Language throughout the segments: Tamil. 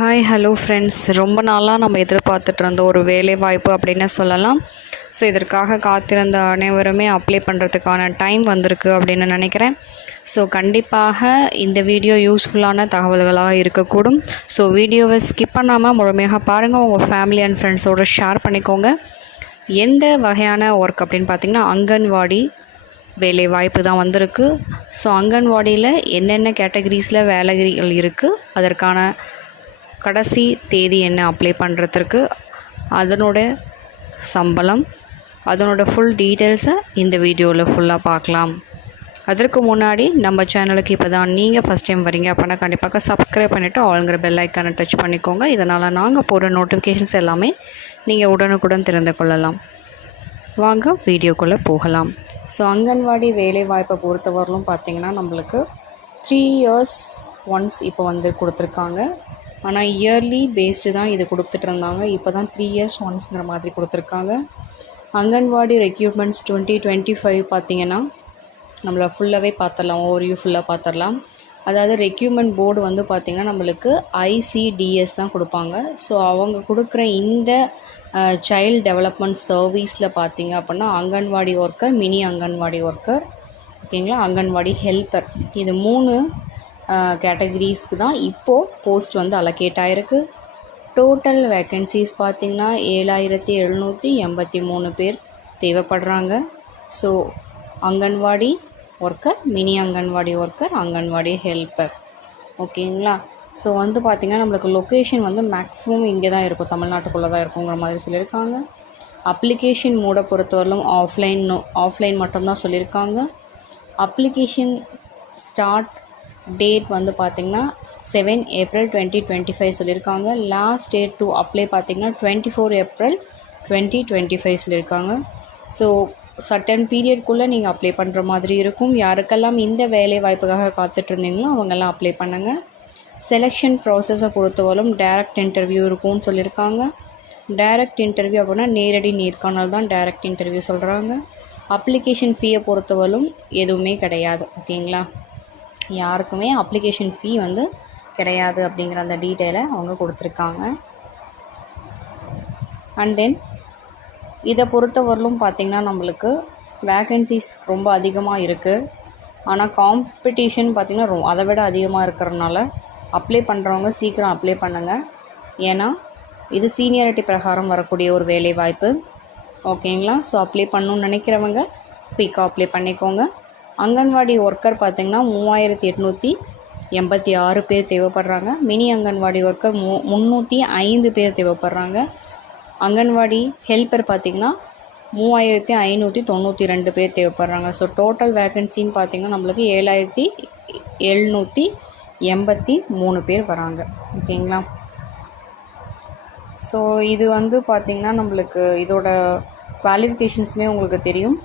ஹாய் ஹலோ ஃப்ரெண்ட்ஸ், ரொம்ப நாளாக நம்ம எதிர்பார்த்துட்டு இருந்த ஒரு வேலை வாய்ப்பு அப்படின்னு சொல்லலாம். ஸோ இதற்காக காத்திருந்த அனைவருமே அப்ளை பண்ணுறதுக்கான டைம் வந்திருக்கு அப்படின்னு நினைக்கிறேன். ஸோ கண்டிப்பாக இந்த வீடியோ யூஸ்ஃபுல்லான தகவல்களாக இருக்கக்கூடும். ஸோ வீடியோவை ஸ்கிப் பண்ணாமல் முழுமையாக பாருங்கள், உங்கள் ஃபேமிலி அண்ட் ஃப்ரெண்ட்ஸோடு ஷேர் பண்ணிக்கோங்க. எந்த வகையான ஒர்க் அப்படின்னு பார்த்திங்கன்னா அங்கன்வாடி வேலை வாய்ப்பு தான் வந்திருக்கு. ஸோ அங்கன்வாடியில் என்னென்ன கேட்டகரிஸில் வேலைகள் இருக்குது, அதற்கான கடைசி தேதி என்ன அப்ளை பண்ணுறதுக்கு, அதனோட சம்பளம், அதனோட ஃபுல் டீட்டெயில்ஸை இந்த வீடியோவில் ஃபுல்லாக பார்க்கலாம். அதற்கு முன்னாடி நம்ம சேனலுக்கு இப்போ தான் நீங்கள் ஃபஸ்ட் டைம் வரீங்க அப்படின்னா கண்டிப்பாக சப்ஸ்கிரைப் பண்ணிவிட்டு ஆளுங்கிற பெல் ஐக்கானை டச் பண்ணிக்கோங்க. இதனால் நாங்கள் போடுற நோட்டிஃபிகேஷன்ஸ் எல்லாமே நீங்கள் உடனுக்குடன் தெரிந்து கொள்ளலாம். வாங்க வீடியோக்குள்ளே போகலாம். ஸோ அங்கன்வாடி வேலை வாய்ப்பை பொறுத்தவரையிலும் பார்த்திங்கன்னா நம்மளுக்கு 3 years ஒன்ஸ் இப்போ வந்து கொடுத்துருக்காங்க. ஆனால் இயர்லி பேஸ்டு தான் இது கொடுத்துட்டு இருந்தாங்க. இப்போ தான் 3 years ஒன்ஸுங்கிற மாதிரி கொடுத்துருக்காங்க. அங்கன்வாடி ரெக்யூப்மெண்ட்ஸ் 2025 பார்த்திங்கன்னா நம்மளை ஃபுல்லாகவே பார்த்துடலாம், ஓவர்வியூ ஃபுல்லாக பார்த்துடலாம். அதாவது ரெக்யூப்மெண்ட் போர்டு வந்து பார்த்திங்கன்னா நம்மளுக்கு ICDS தான் கொடுப்பாங்க. ஸோ அவங்க கொடுக்குற இந்த சைல்டு டெவலப்மெண்ட் சர்வீஸில் பார்த்திங்க அப்படின்னா anganwadi worker, mini anganwadi worker, ஓகேங்களா, அங்கன்வாடி ஹெல்ப்பர், இது 3 கேட்டகரிஸ்க்கு தான் இப்போது போஸ்ட் வந்து அலோகேட் ஆகிருக்கு. டோட்டல் வேக்கன்சிஸ் பார்த்திங்கன்னா 7783 பேர் தேவைப்படுறாங்க. So anganwadi worker, mini anganwadi worker, anganwadi helper, ஓகேங்களா. ஸோ வந்து பார்த்திங்கன்னா நம்மளுக்கு லொக்கேஷன் வந்து மேக்ஸிமம் இங்கே தான் இருக்கும், தமிழ்நாட்டுக்குள்ளே தான் இருக்குங்கிற மாதிரி சொல்லியிருக்காங்க. அப்ளிகேஷன் மோடை பொறுத்தவரையிலும் ஆஃப்லைன் மட்டும்தான் சொல்லியிருக்காங்க. அப்ளிகேஷன் ஸ்டார்ட் டேட் வந்து பார்த்திங்கன்னா 7 April 2025 சொல்லியிருக்காங்க. லாஸ்ட் டேட் டு அப்ளை பார்த்திங்கன்னா 24 April 2025 சொல்லியிருக்காங்க. ஸோ சர்டன் பீரியட்குள்ளே நீங்கள் அப்ளை பண்ணுற மாதிரி இருக்கும். யாருக்கெல்லாம் இந்த வேலை வாய்ப்புக்காக காத்துட்ருந்தீங்களோ அவங்கெல்லாம் அப்ளை பண்ணுங்கள். செலெக்ஷன் ப்ராசஸை பொறுத்தவரைக்கும் டைரக்ட் இன்டர்வியூ இருக்கும்னு சொல்லியிருக்காங்க. டைரக்ட் இன்டர்வியூ அப்படின்னா நேரடி நேர்காணல் தான் டைரக்ட் இன்டர்வியூ சொல்கிறாங்க. அப்ளிகேஷன் ஃபீயை பொறுத்தவரைக்கும் எதுவுமே கிடையாது, ஓகேங்களா. யாருக்குமே அப்ளிகேஷன் ஃபீ வந்து கிடையாது அப்படிங்கிற அந்த டீட்டெயிலை அவங்க கொடுத்துருக்காங்க. அண்ட் தென் இதை பொறுத்தவரையிலும் பார்த்திங்கன்னா நம்மளுக்கு வேக்கன்சிஸ் ரொம்ப அதிகமாக இருக்குது. ஆனால் காம்படிஷன் பார்த்திங்கன்னா அதை விட அதிகமாக இருக்கிறதுனால அப்ளை பண்ணுறவங்க சீக்கிரம் அப்ளை பண்ணுங்கள். ஏன்னா இது சீனியாரிட்டி பிரகாரம் வரக்கூடிய ஒரு வேலை வாய்ப்பு, ஓகேங்களா. ஸோ அப்ளை பண்ணணுன்னு நினைக்கிறவங்க குயிக்காக அப்ளை பண்ணிக்கோங்க. அங்கன்வாடி ஒர்க்கர் பார்த்திங்கன்னா 3886 பேர் தேவைப்படுறாங்க. மினி அங்கன்வாடி ஒர்க்கர் 305 பேர் தேவைப்படுறாங்க. அங்கன்வாடி ஹெல்ப்பர் பார்த்திங்கன்னா 3592 பேர் தேவைப்படுறாங்க. ஸோ டோட்டல் வேக்கன்சின்னு பார்த்திங்கன்னா நம்மளுக்கு 7783 பேர் வராங்க, ஓகேங்களா. ஸோ இது வந்து பார்த்திங்கன்னா நம்மளுக்கு இதோட குவாலிஃபிகேஷன்ஸுமே உங்களுக்கு தெரியும்.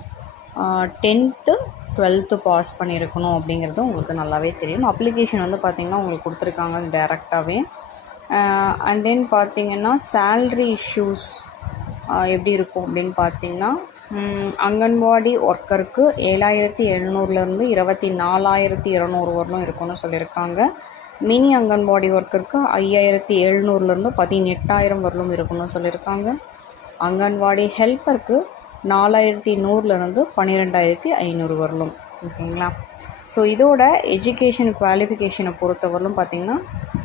10th 12th பாஸ் பண்ணியிருக்கணும் அப்படிங்கிறது உங்களுக்கு நல்லாவே தெரியும். அப்ளிகேஷன் வந்து பார்த்திங்கன்னா உங்களுக்கு கொடுத்துருக்காங்க டைரெக்டாகவே. அண்ட் தென் பார்த்திங்கன்னா சேல்ரி இஷ்யூஸ் எப்படி இருக்கும் அப்படின்னு பார்த்திங்கன்னா அங்கன்வாடி ஒர்க்கருக்கு 7700லேருந்து 24200 வரலும் இருக்குன்னு சொல்லியிருக்காங்க. மினி அங்கன்வாடி ஒர்க்கருக்கு 5700லேருந்து 18000 வரலும் இருக்குன்னு சொல்லியிருக்காங்க. அங்கன்வாடி ஹெல்ப்பருக்கு 4100லேருந்து 12500 வரலும், ஓகேங்களா. ஸோ இதோட எஜுகேஷன் குவாலிஃபிகேஷனை பொறுத்தவரையிலும் பார்த்திங்கன்னா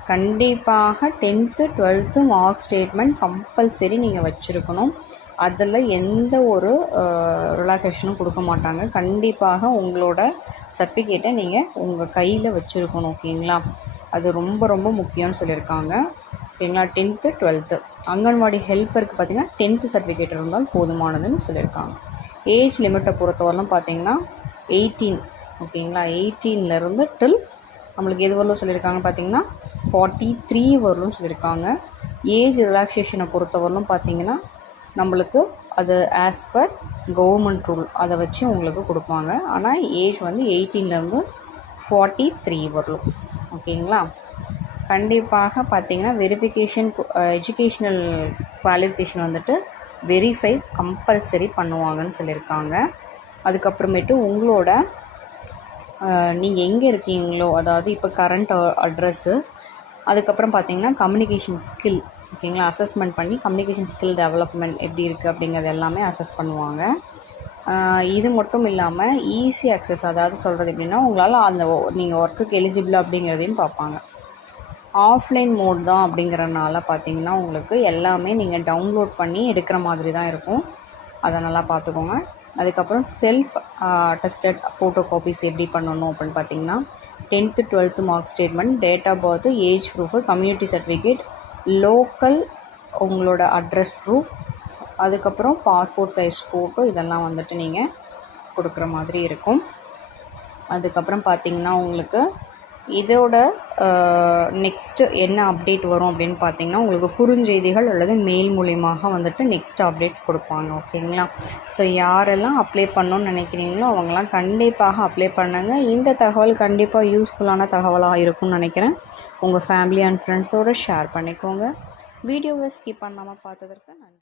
கண்டிப்பாக 10th 12th mark statement compulsory நீங்கள் வச்சுருக்கணும். அதில் எந்த ஒரு ரிலாக்ஸேஷனும் கொடுக்க மாட்டாங்க. கண்டிப்பாக உங்களோட சர்டிஃபிகேட்டை நீங்கள் உங்கள் கையில் வச்சுருக்கணும், ஓகேங்களா. அது ரொம்ப ரொம்ப முக்கியம்னு சொல்லியிருக்காங்க, ஓகேங்களா. 10th 12th அங்கன்வாடி ஹெல்ப்பருக்கு பார்த்திங்கன்னா 10th சர்டிஃபிகேட் இருந்தால் போதுமானதுன்னு சொல்லியிருக்காங்க. ஏஜ் லிமிட்டை பொறுத்தவரையிலும் பார்த்திங்கன்னா 18, ஓகேங்களா. 18லேருந்து டில் நம்மளுக்கு எது வரலும் சொல்லியிருக்காங்க பார்த்திங்கன்னா 43 வரலும் சொல்லியிருக்காங்க. ஏஜ் ரிலாக்ஸேஷனை பொறுத்தவரையிலும் பார்த்திங்கன்னா நம்மளுக்கு அது ஆஸ் பர் கவர்மெண்ட் ரூல் அதை வச்சு உங்களுக்கு கொடுப்பாங்க. ஆனால் ஏஜ் வந்து 18லேருந்து 43 வரலும், ஓகேங்களா. கண்டிப்பாக பார்த்திங்கன்னா வெரிஃபிகேஷன் எஜுகேஷ்னல் குவாலிஃபிகேஷன் வந்துட்டு வெரிஃபை கம்பல்சரி பண்ணுவாங்கன்னு சொல்லியிருக்காங்க. அதுக்கப்புறமேட்டு உங்களோட நீங்கள் எங்கே இருக்கீங்களோ, அதாவது இப்போ கரண்ட் அட்ரஸ்ஸு அதுக்கப்புறம் பார்த்திங்கன்னா கம்யூனிகேஷன் ஸ்கில், ஓகேங்களா, அசஸ்மெண்ட் பண்ணி கம்யூனிகேஷன் ஸ்கில் டெவலப்மெண்ட் எப்படி இருக்குது அப்படிங்கிறது எல்லாமே அசஸ் பண்ணுவாங்க. இது மட்டும் இல்லாமல் ஈஸி அக்சஸ், அதாவது சொல்கிறது எப்படின்னா உங்களால் அந்த நீங்கள் ஒர்க்குக்கு எலிஜிபிள் அப்படிங்கிறதையும் பார்ப்பாங்க. ஆஃப்லைன் மோட் தான் அப்படிங்கிறனால பார்த்திங்கன்னா உங்களுக்கு எல்லாமே நீங்கள் டவுன்லோட் பண்ணி எடுக்கிற மாதிரி தான் இருக்கும். அதை நல்லா பார்த்துக்கோங்க. அதுக்கப்புறம் செல்ஃப் அட்டஸ்டட் ஃபோட்டோ காப்பீஸ் எப்படி பண்ணணும் அப்படின்னு பார்த்திங்கன்னா 10th 12th mark statement, date of birth, age proof, community certificate, local உங்களோட அட்ரஸ் ப்ரூஃப், அதுக்கப்புறம் பாஸ்போர்ட் சைஸ் ஃபோட்டோ, இதெல்லாம் வந்துட்டு நீங்கள் கொடுக்குற மாதிரி இருக்கும். அதுக்கப்புறம் பார்த்திங்கன்னா உங்களுக்கு இதோட நெக்ஸ்ட்டு என்ன அப்டேட் வரும் அப்படின்னு பார்த்திங்கன்னா உங்களுக்கு குறுஞ்செய்திகள் அல்லது மெயில் மூலியமாக வந்துட்டு நெக்ஸ்ட் அப்டேட்ஸ் கொடுப்பாங்க, ஓகேங்களா. ஸோ யாரெல்லாம் அப்ளை பண்ணணுன்னு நினைக்கிறீங்களோ அவங்களாம் கண்டிப்பாக அப்ளை பண்ணுங்க. இந்த தகவல் கண்டிப்பாக யூஸ்ஃபுல்லான தகவலாக இருக்கும்னு நினைக்கிறேன். உங்கள் ஃபேமிலி அண்ட் ஃப்ரெண்ட்ஸோடு ஷேர் பண்ணிக்கோங்க. வீடியோவை ஸ்கிப் பண்ணாமல் பார்த்ததற்கு நன்றி.